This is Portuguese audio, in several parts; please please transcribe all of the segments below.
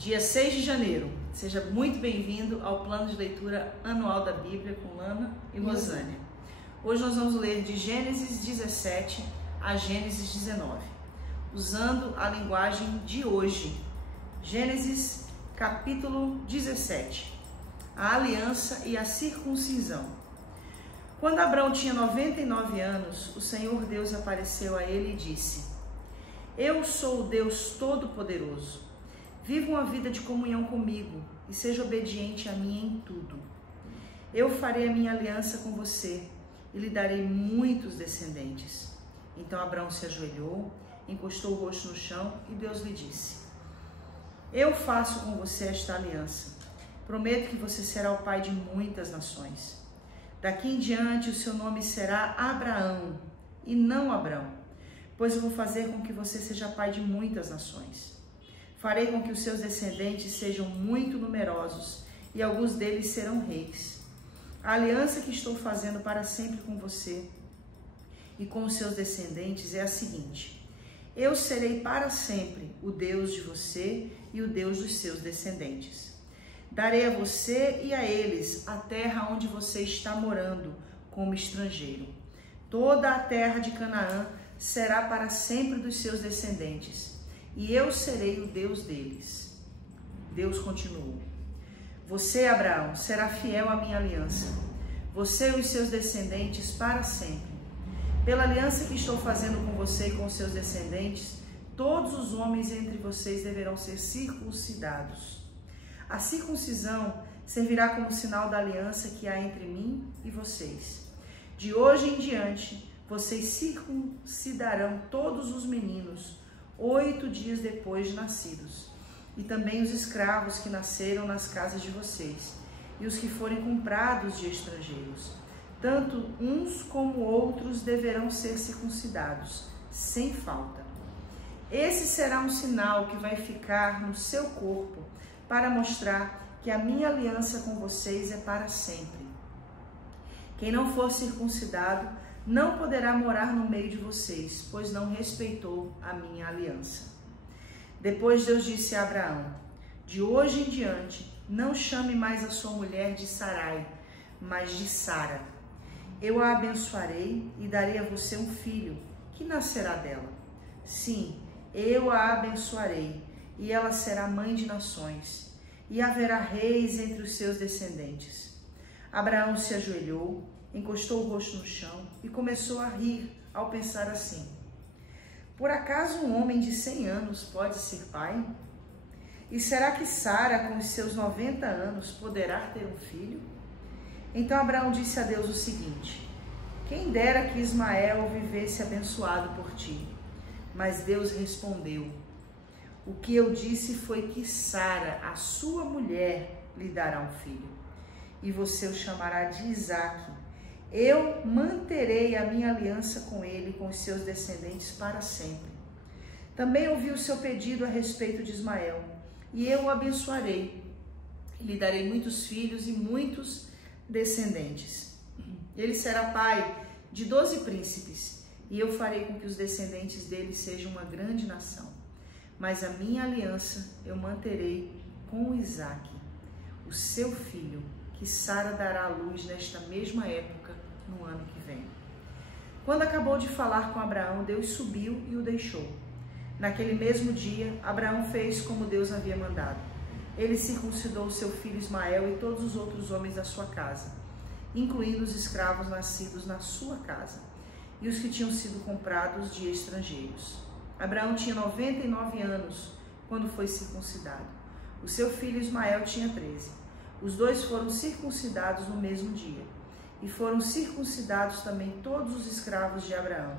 Dia 6 de janeiro. Seja muito bem-vindo ao plano de leitura anual da Bíblia com Lana e Rosânia. Hoje nós vamos ler de Gênesis 17 a Gênesis 19, usando a linguagem de hoje. Gênesis capítulo 17, a aliança e a circuncisão. Quando Abraão tinha 99 anos, o Senhor Deus apareceu a ele e disse: Eu sou o Deus Todo-Poderoso. Viva uma vida de comunhão comigo e seja obediente a mim em tudo. Eu farei a minha aliança com você e lhe darei muitos descendentes. Então Abraão se ajoelhou, encostou o rosto no chão e Deus lhe disse: Eu faço com você esta aliança. Prometo que você será o pai de muitas nações. Daqui em diante o seu nome será Abraão e não Abrão, pois eu vou fazer com que você seja pai de muitas nações. Farei com que os seus descendentes sejam muito numerosos e alguns deles serão reis. A aliança que estou fazendo para sempre com você e com os seus descendentes é a seguinte: eu serei para sempre o Deus de você e o Deus dos seus descendentes. Darei a você e a eles a terra onde você está morando como estrangeiro. Toda a terra de Canaã será para sempre dos seus descendentes, e eu serei o Deus deles. Deus continuou: Você, Abraão, será fiel à minha aliança, você e os seus descendentes para sempre. Pela aliança que estou fazendo com você e com os seus descendentes, todos os homens entre vocês deverão ser circuncidados. A circuncisão servirá como sinal da aliança que há entre mim e vocês. De hoje em diante, vocês circuncidarão todos os meninos 8 dias depois de nascidos, e também os escravos que nasceram nas casas de vocês, e os que forem comprados de estrangeiros. Tanto uns como outros deverão ser circuncidados, sem falta. Esse será um sinal que vai ficar no seu corpo, para mostrar que a minha aliança com vocês é para sempre. Quem não for circuncidado não poderá morar no meio de vocês, pois não respeitou a minha aliança. Depois Deus disse a Abraão: De hoje em diante, não chame mais a sua mulher de Sarai, mas de Sara. Eu a abençoarei e darei a você um filho, que nascerá dela. Sim, eu a abençoarei, e ela será mãe de nações, e haverá reis entre os seus descendentes. Abraão se ajoelhou, encostou o rosto no chão e começou a rir ao pensar assim: Por acaso um homem de 100 anos pode ser pai? E será que Sara, com os seus 90 anos, poderá ter um filho? Então Abraão disse a Deus o seguinte: Quem dera que Ismael vivesse abençoado por ti. Mas Deus respondeu: O que eu disse foi que Sara, a sua mulher, lhe dará um filho, e você o chamará de Isaque. Eu manterei a minha aliança com ele e com os seus descendentes para sempre. Também ouvi o seu pedido a respeito de Ismael, e eu o abençoarei. Lhe darei muitos filhos e muitos descendentes. Ele será pai de 12 príncipes, e eu farei com que os descendentes dele sejam uma grande nação. Mas a minha aliança eu manterei com Isaque, o seu filho, que Sara dará à luz nesta mesma época, no ano que vem. Quando acabou de falar com Abraão, Deus subiu e o deixou. Naquele mesmo dia, Abraão fez como Deus havia mandado. Ele circuncidou o seu filho Ismael e todos os outros homens da sua casa, incluindo os escravos nascidos na sua casa e os que tinham sido comprados de estrangeiros. Abraão tinha 99 anos quando foi circuncidado. O seu filho Ismael tinha 13. Os dois foram circuncidados no mesmo dia. E foram circuncidados também todos os escravos de Abraão,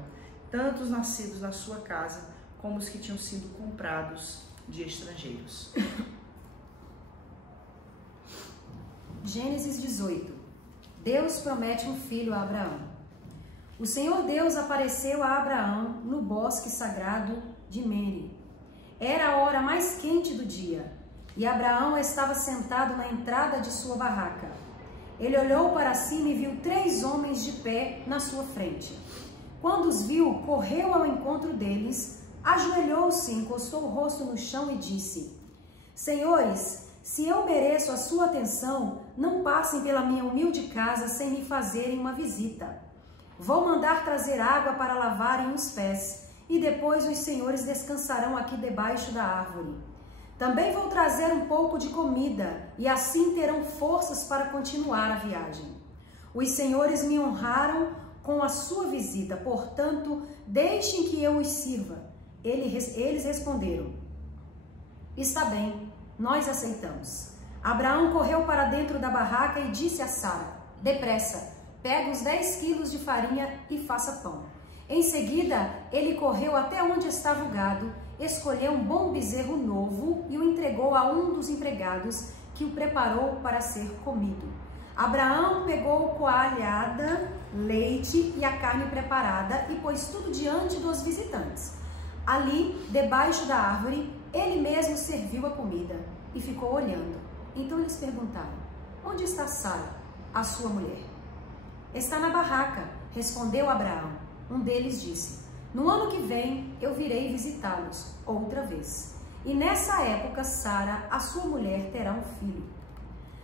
tanto os nascidos na sua casa, como os que tinham sido comprados de estrangeiros. Gênesis 18. Deus promete um filho a Abraão. O Senhor Deus apareceu a Abraão no bosque sagrado de Mene. Era a hora mais quente do dia, e Abraão estava sentado na entrada de sua barraca. Ele olhou para cima e viu 3 homens de pé na sua frente. Quando os viu, correu ao encontro deles, ajoelhou-se, encostou o rosto no chão e disse: Senhores, se eu mereço a sua atenção, não passem pela minha humilde casa sem me fazerem uma visita. Vou mandar trazer água para lavarem os pés, e depois os senhores descansarão aqui debaixo da árvore. Também vou trazer um pouco de comida, e assim terão forças para continuar a viagem. Os senhores me honraram com a sua visita, portanto, deixem que eu os sirva. Eles responderam: está bem, nós aceitamos. Abraão correu para dentro da barraca e disse a Sara: depressa, pega os 10 quilos de farinha e faça pão. Em seguida, ele correu até onde estava o gado, escolheu um bom bezerro novo e o entregou a um dos empregados, que o preparou para ser comido. Abraão pegou coalhada, leite e a carne preparada e pôs tudo diante dos visitantes. Ali, debaixo da árvore, ele mesmo serviu a comida e ficou olhando. Então eles perguntaram: onde está Sara, a sua mulher? Está na barraca, respondeu Abraão. Um deles disse: no ano que vem eu virei visitá-los outra vez. E nessa época Sara, a sua mulher, terá um filho.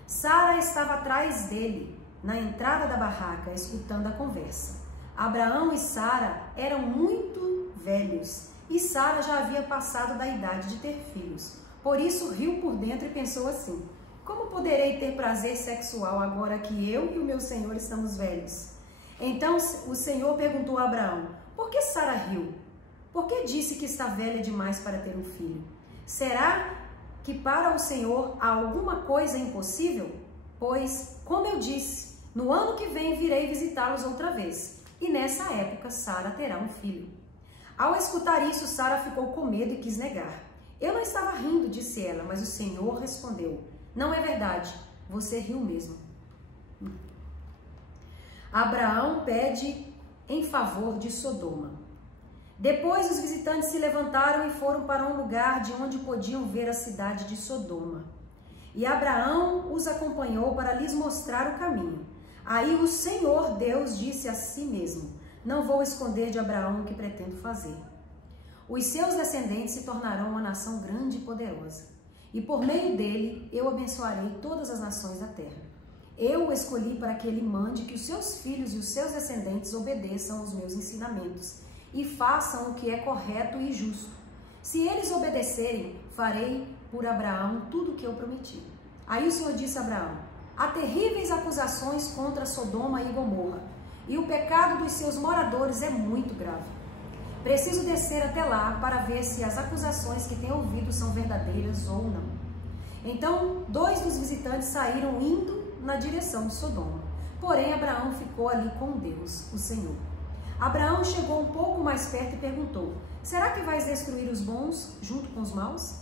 Sara estava atrás dele, na entrada da barraca, escutando a conversa. Abraão e Sara eram muito velhos, e Sara já havia passado da idade de ter filhos. Por isso riu por dentro e pensou assim: como poderei ter prazer sexual agora que eu e o meu senhor estamos velhos? Então o Senhor perguntou a Abraão: por que Sara riu? Por que disse que está velha demais para ter um filho? Será que para o Senhor há alguma coisa impossível? Pois, como eu disse, no ano que vem virei visitá-los outra vez, e nessa época Sara terá um filho. Ao escutar isso, Sara ficou com medo e quis negar. Eu não estava rindo, disse ela, mas o Senhor respondeu: não é verdade, você riu mesmo. Abraão pede em favor de Sodoma. Depois os visitantes se levantaram e foram para um lugar de onde podiam ver a cidade de Sodoma. E Abraão os acompanhou para lhes mostrar o caminho. Aí o Senhor Deus disse a si mesmo: não vou esconder de Abraão o que pretendo fazer. Os seus descendentes se tornarão uma nação grande e poderosa, e por meio dele eu abençoarei todas as nações da terra. Eu o escolhi para que ele mande que os seus filhos e os seus descendentes obedeçam aos meus ensinamentos e façam o que é correto e justo. Se eles obedecerem, farei por Abraão tudo o que eu prometi. Aí o Senhor disse a Abraão: há terríveis acusações contra Sodoma e Gomorra, e o pecado dos seus moradores é muito grave. Preciso descer até lá para ver se as acusações que tenho ouvido são verdadeiras ou não. Então, 2 dos visitantes saíram indo na direção de Sodoma. Porém, Abraão ficou ali com Deus, o Senhor. Abraão chegou um pouco mais perto e perguntou: será que vais destruir os bons junto com os maus?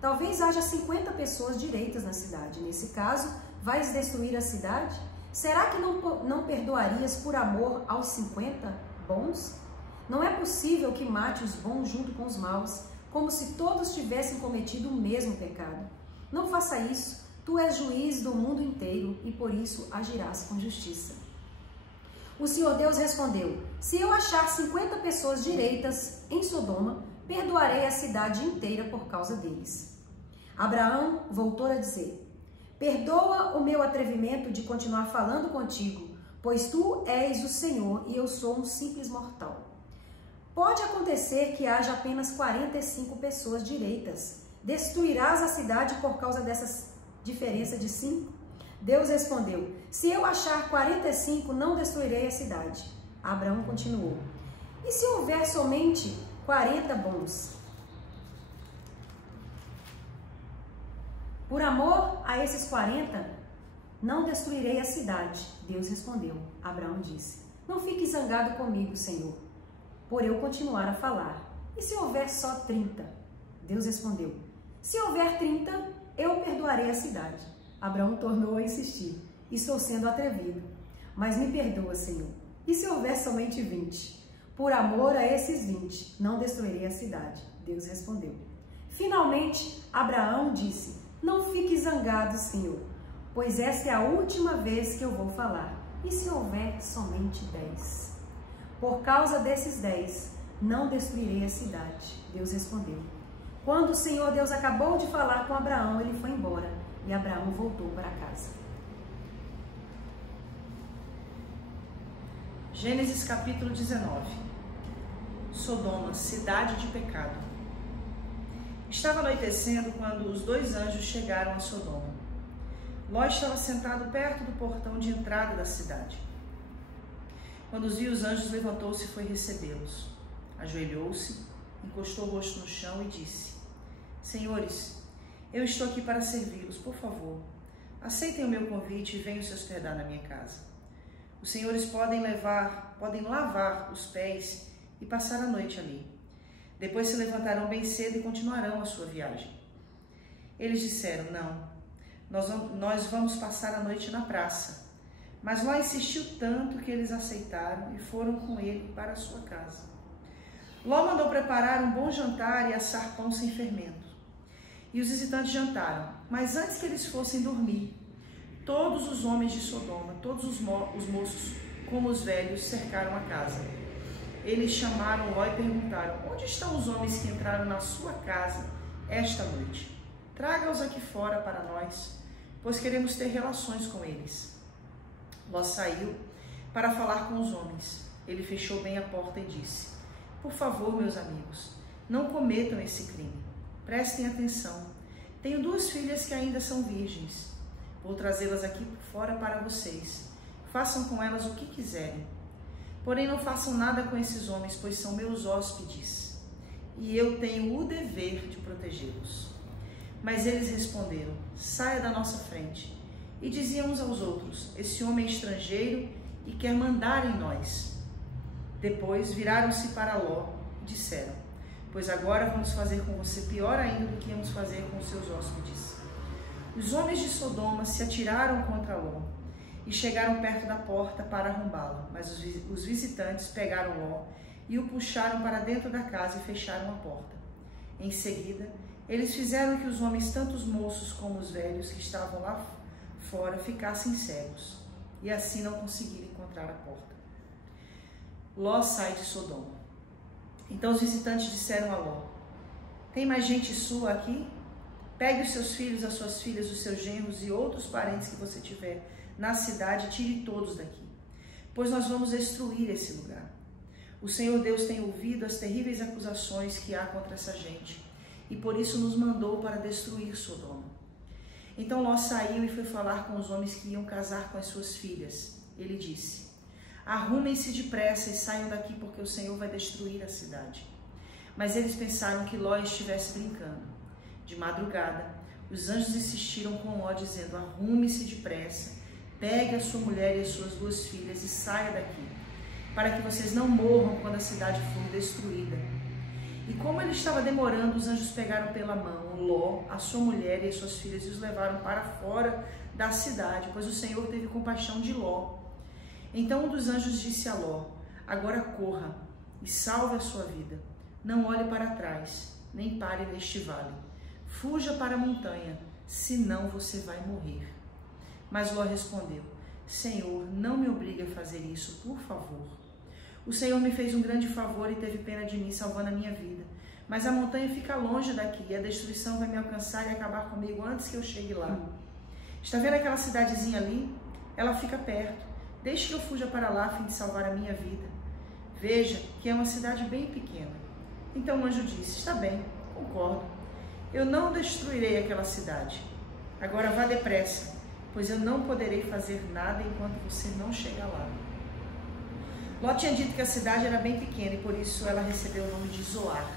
Talvez haja 50 pessoas direitas na cidade. Nesse caso, vais destruir a cidade? Será que não perdoarias por amor aos 50 bons? Não é possível que mate os bons junto com os maus, como se todos tivessem cometido o mesmo pecado. Não faça isso. Tu és juiz do mundo inteiro e por isso agirás com justiça. O Senhor Deus respondeu: se eu achar 50 pessoas direitas em Sodoma, perdoarei a cidade inteira por causa deles. Abraão voltou a dizer: perdoa o meu atrevimento de continuar falando contigo, pois tu és o Senhor e eu sou um simples mortal. Pode acontecer que haja apenas 45 pessoas direitas. Destruirás a cidade por causa dessa diferença de 5? Deus respondeu: se eu achar 45, não destruirei a cidade. Abraão continuou: e se houver somente 40 bons? Por amor a esses 40, não destruirei a cidade. Deus respondeu. Abraão disse: não fique zangado comigo, Senhor, por eu continuar a falar. E se houver só 30? Deus respondeu: se houver 30, eu perdoarei a cidade. Abraão tornou a insistir: estou sendo atrevido, mas me perdoa, Senhor. E se houver somente 20? Por amor a esses 20, não destruirei a cidade. Deus respondeu. Finalmente, Abraão disse: não fique zangado, Senhor, pois esta é a última vez que eu vou falar. E se houver somente 10? Por causa desses 10, não destruirei a cidade. Deus respondeu. Quando o Senhor Deus acabou de falar com Abraão, ele foi embora e Abraão voltou para casa. Gênesis capítulo 19. Sodoma, cidade de pecado. Estava anoitecendo quando os 2 anjos chegaram a Sodoma. Ló estava sentado perto do portão de entrada da cidade. Quando os viu os anjos, levantou-se e foi recebê-los. Ajoelhou-se, encostou o rosto no chão e disse: Senhores, eu estou aqui para servi-los, por favor, aceitem o meu convite e venham se hospedar na minha casa. Os senhores podem lavar os pés e passar a noite ali. Depois se levantarão bem cedo e continuarão a sua viagem. Eles disseram: Não, nós vamos passar a noite na praça. Mas Ló insistiu tanto que eles aceitaram e foram com ele para a sua casa. Ló mandou preparar um bom jantar e assar pão sem fermento. E os visitantes jantaram, mas antes que eles fossem dormir, todos os homens de Sodoma, todos os moços, como os velhos, cercaram a casa. Eles chamaram Ló e perguntaram: Onde estão os homens que entraram na sua casa esta noite? Traga-os aqui fora para nós, pois queremos ter relações com eles. Ló saiu para falar com os homens. Ele fechou bem a porta e disse: Por favor, meus amigos, não cometam esse crime. Prestem atenção. Tenho 2 filhas que ainda são virgens. Vou trazê-las aqui fora para vocês. Façam com elas o que quiserem. Porém, não façam nada com esses homens, pois são meus hóspedes, e eu tenho o dever de protegê-los. Mas eles responderam: Saia da nossa frente. E diziam uns aos outros: Esse homem é estrangeiro e quer mandar em nós. Depois viraram-se para Ló e disseram: Pois agora vamos fazer com você pior ainda do que íamos fazer com os seus hóspedes. Os homens de Sodoma se atiraram contra Ló e chegaram perto da porta para arrombá-la, mas os visitantes pegaram Ló e o puxaram para dentro da casa e fecharam a porta. Em seguida, eles fizeram que os homens, tanto os moços como os velhos que estavam lá fora, ficassem cegos e assim não conseguiram encontrar a porta. Ló sai de Sodoma. Então os visitantes disseram a Ló: Tem mais gente sua aqui? Pegue os seus filhos, as suas filhas, os seus genros e outros parentes que você tiver na cidade e tire todos daqui, pois nós vamos destruir esse lugar. O Senhor Deus tem ouvido as terríveis acusações que há contra essa gente e por isso nos mandou para destruir Sodoma. Então Ló saiu e foi falar com os homens que iam casar com as suas filhas. Ele disse: Arrumem-se depressa e saiam daqui, porque o Senhor vai destruir a cidade. Mas eles pensaram que Ló estivesse brincando. De madrugada, os anjos insistiram com Ló, dizendo: Arrume-se depressa, pegue a sua mulher e as suas 2 filhas e saia daqui, para que vocês não morram quando a cidade for destruída. E como ele estava demorando, os anjos pegaram pela mão Ló, a sua mulher e as suas filhas e os levaram para fora da cidade, pois o Senhor teve compaixão de Ló. Então um dos anjos disse a Ló: Agora corra e salve a sua vida. Não olhe para trás, nem pare neste vale. Fuja para a montanha, senão você vai morrer. Mas Ló respondeu: Senhor, não me obrigue a fazer isso, por favor. O Senhor me fez um grande favor e teve pena de mim, salvando a minha vida. Mas a montanha fica longe daqui e a destruição vai me alcançar e acabar comigo antes que eu chegue lá. Está vendo aquela cidadezinha ali? Ela fica perto. Deixe que eu fuja para lá a fim de salvar a minha vida. Veja que é uma cidade bem pequena. Então o anjo disse: Está bem, concordo. Eu não destruirei aquela cidade. Agora vá depressa, pois eu não poderei fazer nada enquanto você não chegar lá. Ló tinha dito que a cidade era bem pequena e por isso ela recebeu o nome de Zoar.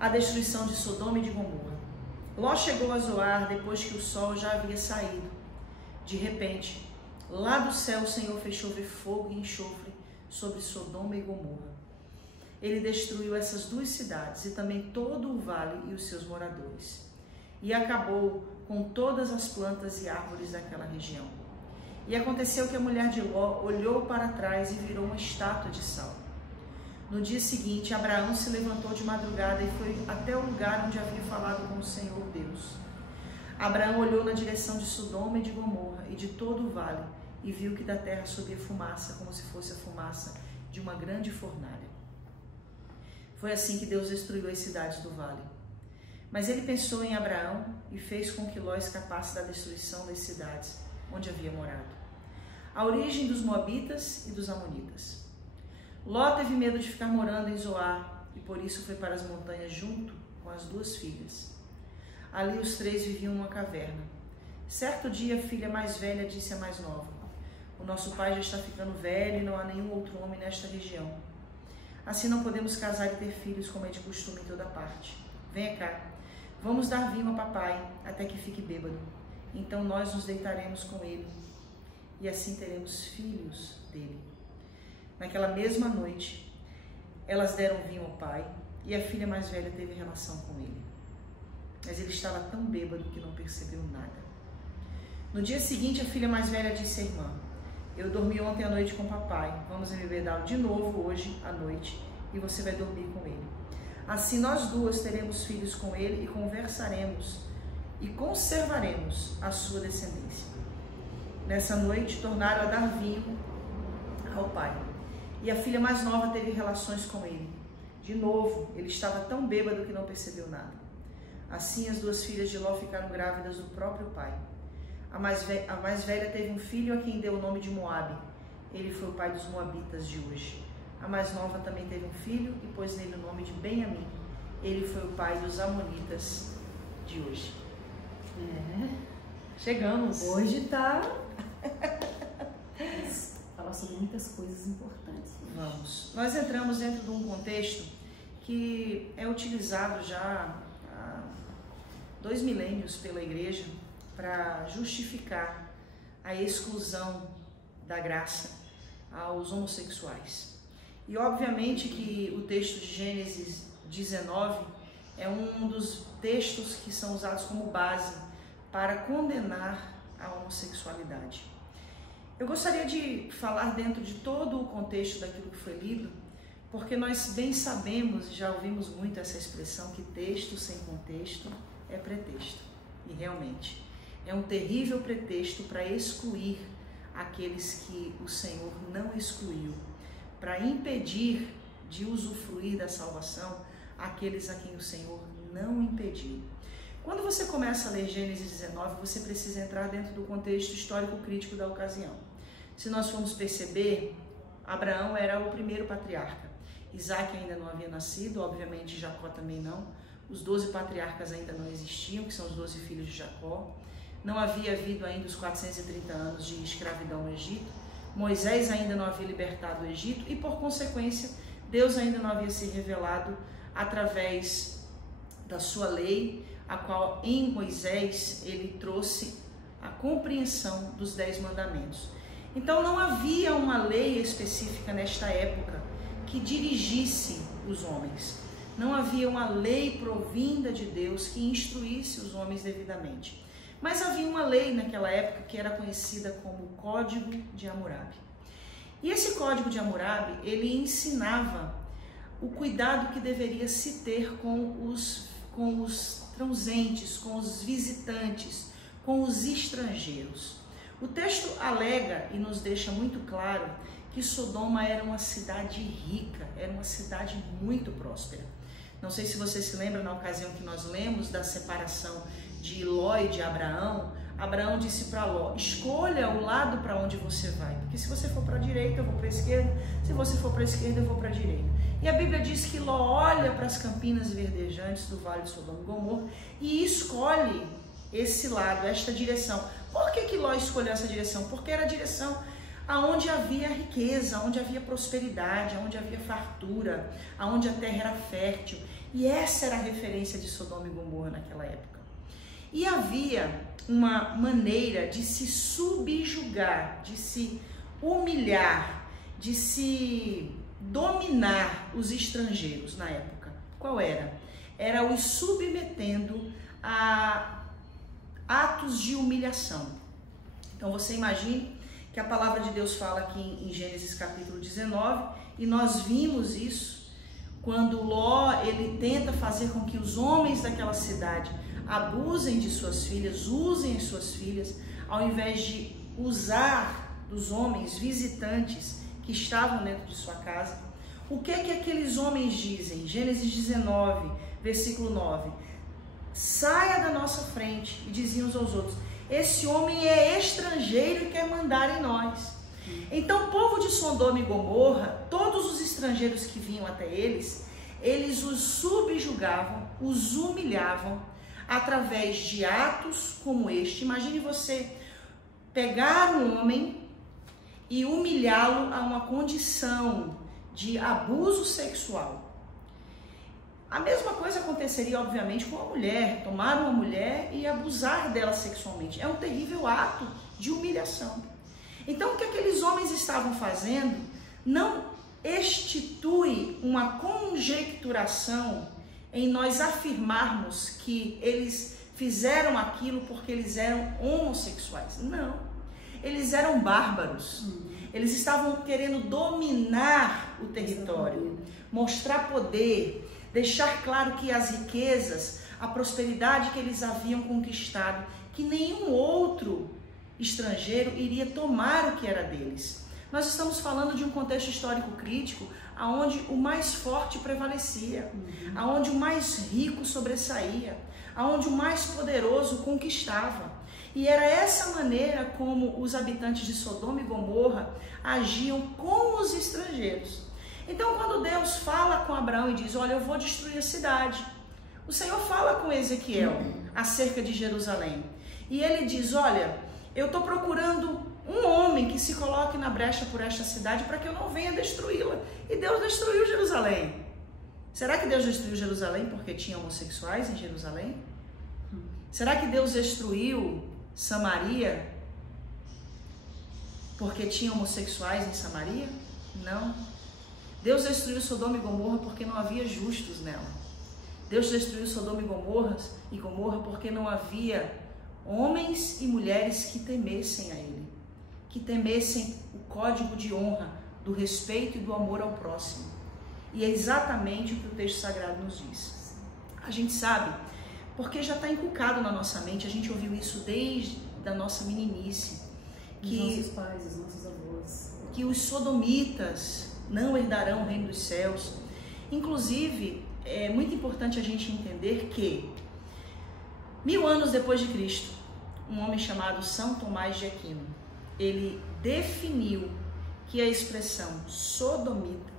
A destruição de Sodoma e de Gomorra. Ló chegou a Zoar depois que o sol já havia saído. De repente, lá do céu o Senhor fez chover fogo e enxofre sobre Sodoma e Gomorra. Ele destruiu essas 2 cidades e também todo o vale e os seus moradores. E acabou com todas as plantas e árvores daquela região. E aconteceu que a mulher de Ló olhou para trás e virou uma estátua de sal. No dia seguinte, Abraão se levantou de madrugada e foi até o lugar onde havia falado com o Senhor Deus. Abraão olhou na direção de Sodoma e de Gomorra e de todo o vale e viu que da terra subia fumaça, como se fosse a fumaça de uma grande fornalha. Foi assim que Deus destruiu as cidades do vale. Mas ele pensou em Abraão e fez com que Ló escapasse da destruição das cidades onde havia morado. A origem dos Moabitas e dos Amonitas. Ló teve medo de ficar morando em Zoar e por isso foi para as montanhas junto com as 2 filhas. Ali os 3 viviam numa caverna. Certo dia, a filha mais velha disse à mais nova: "O nosso pai já está ficando velho e não há nenhum outro homem nesta região. Assim não podemos casar e ter filhos como é de costume em toda parte. Venha cá, vamos dar vinho a papai até que fique bêbado. Então nós nos deitaremos com ele e assim teremos filhos dele." Naquela mesma noite, elas deram vinho ao pai e a filha mais velha teve relação com ele. Mas ele estava tão bêbado que não percebeu nada. No dia seguinte, a filha mais velha disse à irmã: "Eu dormi ontem à noite com o papai. Vamos embebedá-lo de novo hoje à noite e você vai dormir com ele. Assim nós 2 teremos filhos com ele e conversaremos e conservaremos a sua descendência." Nessa noite, tornaram a dar vinho ao pai e a filha mais nova teve relações com ele. De novo, ele estava tão bêbado que não percebeu nada. Assim, as 2 filhas de Ló ficaram grávidas do próprio pai. A mais velha teve um filho a quem deu o nome de Moabe. Ele foi o pai dos Moabitas de hoje. A mais nova também teve um filho e pôs nele o nome de Benjamim. Ele foi o pai dos Amonitas de hoje. Chegamos. Hoje tá... falar sobre muitas coisas importantes. Vamos. Nós entramos dentro de um contexto que é utilizado já há 2 milênios pela igreja para justificar a exclusão da graça aos homossexuais. E obviamente que o texto de Gênesis 19 é um dos textos que são usados como base para condenar a homossexualidade. Eu gostaria de falar dentro de todo o contexto daquilo que foi lido, porque nós bem sabemos, e já ouvimos muito essa expressão, que texto sem contexto é pretexto. E realmente é um terrível pretexto para excluir aqueles que o Senhor não excluiu, para impedir de usufruir da salvação aqueles a quem o Senhor não impediu. Quando você começa a ler Gênesis 19, você precisa entrar dentro do contexto histórico-crítico da ocasião. Se nós formos perceber, Abraão era o primeiro patriarca. Isaac ainda não havia nascido, obviamente Jacó também não. Os 12 patriarcas ainda não existiam, que são os 12 filhos de Jacó. Não havia havido ainda os 430 anos de escravidão no Egito. Moisés ainda não havia libertado o Egito e, por consequência, Deus ainda não havia se revelado através da sua lei, a qual em Moisés ele trouxe a compreensão dos 10 mandamentos. Então não havia uma lei específica nesta época que dirigisse os homens. Não havia uma lei provinda de Deus que instruísse os homens devidamente. Mas havia uma lei naquela época que era conhecida como Código de Hammurabi. E esse Código de Hammurabi, ele ensinava o cuidado que deveria se ter com os transentes, com os visitantes, com os estrangeiros. O texto alega e nos deixa muito claro que Sodoma era uma cidade rica, era uma cidade muito próspera. Não sei se você se lembra na ocasião que nós lemos da separação de Ló e de Abraão. Abraão disse para Ló: escolha o lado para onde você vai, porque se você for para a direita eu vou para a esquerda, se você for para a esquerda eu vou para a direita. E a Bíblia diz que Ló olha para as campinas verdejantes do vale de Sodoma e Gomorra e escolhe esse lado, esta direção. Por que Ló escolheu essa direção? Porque era a direção aonde havia riqueza, onde havia prosperidade, onde havia fartura, aonde a terra era fértil. E essa era a referência de Sodoma e Gomorra naquela época. E havia uma maneira de se subjugar, de se humilhar, de se dominar os estrangeiros na época. Qual era? Era os submetendo a atos de humilhação. Então você imagine que a palavra de Deus fala aqui em Gênesis capítulo 19, e nós vimos isso quando Ló ele tenta fazer com que os homens daquela cidade abusem de suas filhas, usem as suas filhas, ao invés de usar dos homens visitantes que estavam dentro de sua casa. O que é que aqueles homens dizem? Gênesis 19, versículo 9. saia da nossa frente. E diziam uns aos outros: esse homem é estrangeiro e quer mandar em nós. Então o povo de Sodoma e Gomorra, todos os estrangeiros que vinham até eles os subjugavam, os humilhavam, através de atos como este. Imagine você pegar um homem e humilhá-lo a uma condição de abuso sexual. A mesma coisa aconteceria, obviamente, com a mulher. Tomar uma mulher e abusar dela sexualmente. É um terrível ato de humilhação. Então, o que aqueles homens estavam fazendo não institui uma conjecturação em nós afirmarmos que eles fizeram aquilo porque eles eram homossexuais. Não. Eles eram bárbaros. Eles estavam querendo dominar o território, mostrar poder, deixar claro que as riquezas, a prosperidade que eles haviam conquistado, que nenhum outro estrangeiro iria tomar o que era deles. Nós estamos falando de um contexto histórico crítico, aonde o mais forte prevalecia, aonde o mais rico sobressaía, aonde o mais poderoso conquistava. E era essa maneira como os habitantes de Sodoma e Gomorra agiam com os estrangeiros. Então, quando Deus fala com Abraão e diz: olha, eu vou destruir a cidade, o Senhor fala com Ezequiel acerca de Jerusalém. E ele diz: olha, eu estou procurando um homem que se coloque na brecha por esta cidade para que eu não venha destruí-la. E Deus destruiu Jerusalém. Será que Deus destruiu Jerusalém porque tinha homossexuais em Jerusalém? Será que Deus destruiu Samaria porque tinha homossexuais em Samaria? Não. Deus destruiu Sodoma e Gomorra porque não havia justos nela. Deus destruiu Sodoma e Gomorra porque não havia homens e mulheres que temessem a Ele, que temessem o código de honra, do respeito e do amor ao próximo. E é exatamente o que o texto sagrado nos diz. A gente sabe, porque já está inculcado na nossa mente, a gente ouviu isso desde a nossa meninice, que os nossos pais, os nossos avós, que os sodomitas não herdarão o reino dos céus. Inclusive, é muito importante a gente entender que 1000 anos depois de Cristo, um homem chamado São Tomás de Aquino, ele definiu que a expressão sodomita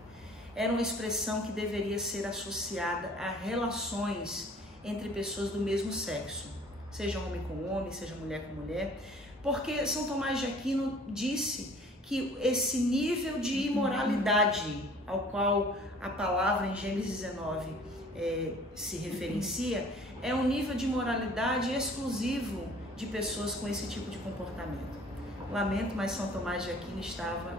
era uma expressão que deveria ser associada a relações entre pessoas do mesmo sexo, seja homem com homem, seja mulher com mulher, porque São Tomás de Aquino disse que esse nível de imoralidade ao qual a palavra em Gênesis 19 se referencia, é um nível de moralidade exclusivo de pessoas com esse tipo de comportamento. Lamento, mas São Tomás de Aquino estava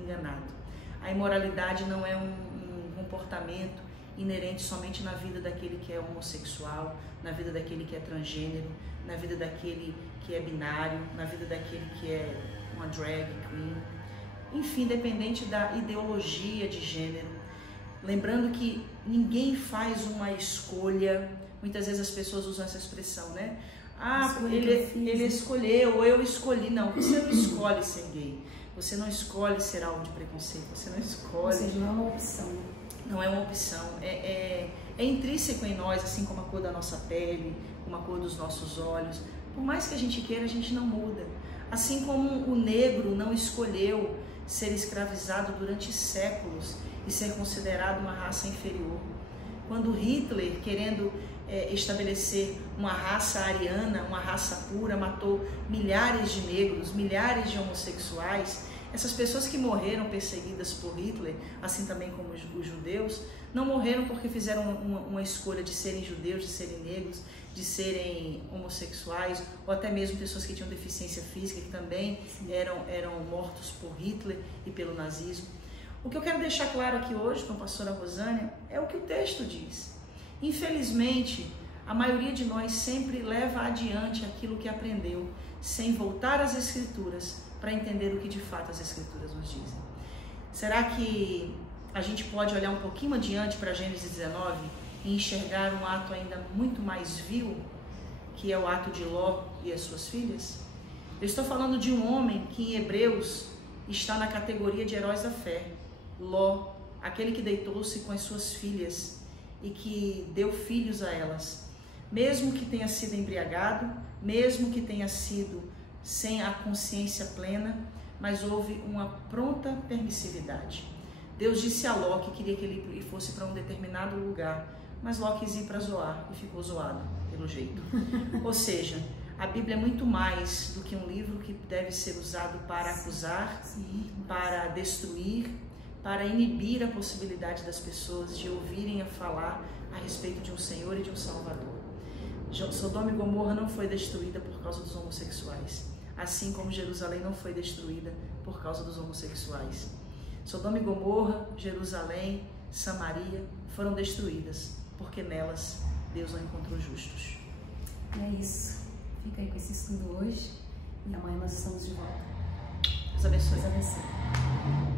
enganado. A imoralidade não é um comportamento inerente somente na vida daquele que é homossexual, na vida daquele que é transgênero, na vida daquele que é binário, na vida daquele que é uma drag queen, enfim, dependente da ideologia de gênero. Lembrando que ninguém faz uma escolha. Muitas vezes as pessoas usam essa expressão, né? Ah, ele escolheu, ou eu escolhi. Não, você não escolhe ser gay. Você não escolhe ser alvo de preconceito. Você não escolhe. Ou seja, não é uma opção. Não é uma opção. É intrínseco em nós, assim como a cor da nossa pele, como a cor dos nossos olhos. Por mais que a gente queira, a gente não muda. Assim como o negro não escolheu ser escravizado durante séculos e ser considerado uma raça inferior. Quando Hitler, querendo estabelecer uma raça ariana, uma raça pura, matou milhares de negros, milhares de homossexuais, essas pessoas que morreram perseguidas por Hitler, assim também como os judeus, não morreram porque fizeram uma escolha de serem judeus, de serem negros, de serem homossexuais, ou até mesmo pessoas que tinham deficiência física, que também eram mortos por Hitler e pelo nazismo. O que eu quero deixar claro aqui hoje com a pastora Rosânia é o que o texto diz. Infelizmente, a maioria de nós sempre leva adiante aquilo que aprendeu, sem voltar às Escrituras para entender o que de fato as Escrituras nos dizem. Será que a gente pode olhar um pouquinho adiante para Gênesis 19 e enxergar um ato ainda muito mais vil, que é o ato de Ló e as suas filhas? Eu estou falando de um homem que em Hebreus está na categoria de heróis da fé. Ló, aquele que deitou-se com as suas filhas e que deu filhos a elas. mesmo que tenha sido embriagado, mesmo que tenha sido sem a consciência plena, mas houve uma pronta permissividade. Deus disse a Ló que queria que ele fosse para um determinado lugar, mas Ló quis ir para Zoar e ficou zoado, pelo jeito. Ou seja, a Bíblia é muito mais do que um livro que deve ser usado para acusar, para destruir, para inibir a possibilidade das pessoas de ouvirem a falar a respeito de um Senhor e de um Salvador. Sodoma e Gomorra não foi destruída por causa dos homossexuais, assim como Jerusalém não foi destruída por causa dos homossexuais. Sodoma e Gomorra, Jerusalém, Samaria foram destruídas porque nelas Deus não encontrou justos. E é isso. Fica aí com esse estudo hoje e amanhã nós estamos de volta. Deus abençoe. Deus abençoe.